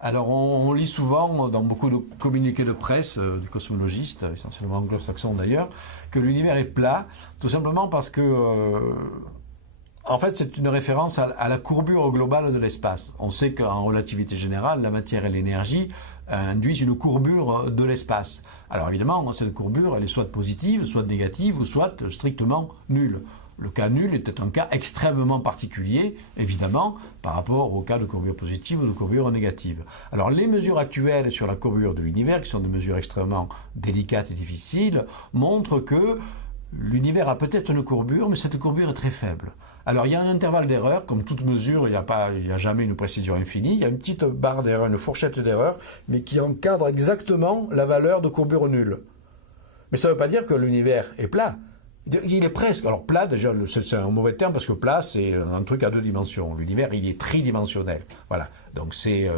Alors, on lit souvent dans beaucoup de communiqués de presse, des cosmologistes, essentiellement anglo-saxons d'ailleurs, que l'univers est plat, tout simplement parce que, en fait, c'est une référence à la courbure globale de l'espace. On sait qu'en relativité générale, la matière et l'énergie induisent une courbure de l'espace. Alors évidemment, cette courbure, elle est soit positive, soit négative, ou soit strictement nulle. Le cas nul était un cas extrêmement particulier, évidemment, par rapport au cas de courbure positive ou de courbure négative. Alors les mesures actuelles sur la courbure de l'univers, qui sont des mesures extrêmement délicates et difficiles, montrent que l'univers a peut-être une courbure, mais cette courbure est très faible. Alors il y a un intervalle d'erreur, comme toute mesure, il n'y a jamais une précision infinie, il y a une petite barre d'erreur, une fourchette d'erreur, mais qui encadre exactement la valeur de courbure nulle. Mais ça ne veut pas dire que l'univers est plat. Il est presque. Alors plat, déjà, c'est un mauvais terme parce que plat, c'est un truc à deux dimensions. L'univers, il est tridimensionnel. Voilà. Donc c'est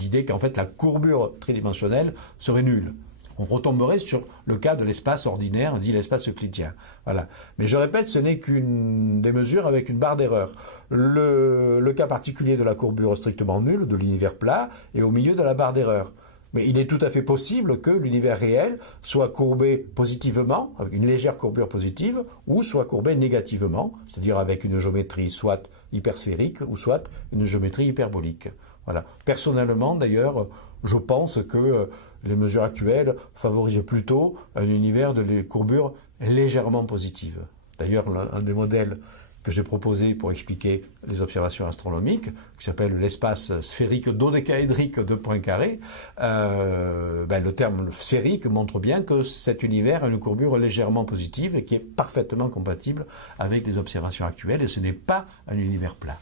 l'idée qu'en fait la courbure tridimensionnelle serait nulle. On retomberait sur le cas de l'espace ordinaire, dit l'espace euclidien. Voilà. Mais je répète, ce n'est qu'une des mesures avec une barre d'erreur. Le cas particulier de la courbure strictement nulle, de l'univers plat, est au milieu de la barre d'erreur. Mais il est tout à fait possible que l'univers réel soit courbé positivement, avec une légère courbure positive, ou soit courbé négativement, c'est-à-dire avec une géométrie soit hypersphérique, ou soit une géométrie hyperbolique. Voilà. Personnellement, d'ailleurs, je pense que les mesures actuelles favorisent plutôt un univers de courbure légèrement positive. D'ailleurs, un des modèles que j'ai proposé pour expliquer les observations astronomiques, qui s'appelle l'espace sphérique dodécaédrique de Poincaré, le terme sphérique montre bien que cet univers a une courbure légèrement positive et qui est parfaitement compatible avec les observations actuelles, et ce n'est pas un univers plat.